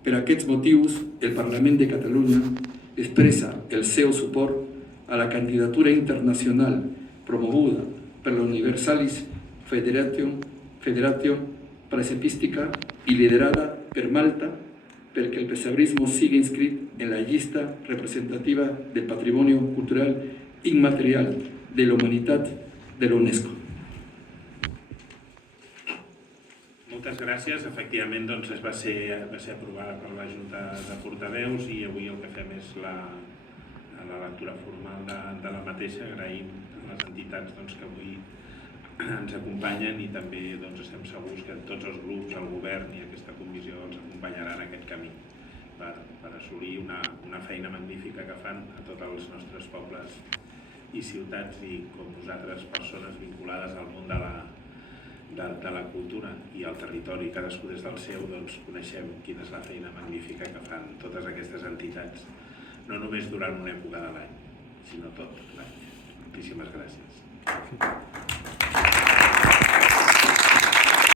Per aquests motius, el Parlament de Catalunya expressa el seu suport a la candidatura internacional promoguda per la Universalis Federation Praxepística i liderada per Malta perquè el pessebrismo sigui inscrit en la llista representativa del patrimoni cultural immaterial de la humanitat de l'UNESCO. Moltes gràcies. Efectivament, es va ser aprovada per la Junta de Portaveus i avui el que fem és la lectura formal de la mateixa. Agraïm a les entitats que avui ens acompanyen i també estem segurs que tots els grups, el govern i aquesta comissió ens acompanyaran en aquest camí per assolir una feina magnífica que fan a tots els nostres pobles i ciutats i com vosaltres, persones vinculades al món de la cultura i al territori, cadascú des del seu, coneixem quina és la feina magnífica que fan totes aquestes entitats, no només durant una època de l'any, sinó tot l'any. Moltíssimes gràcies.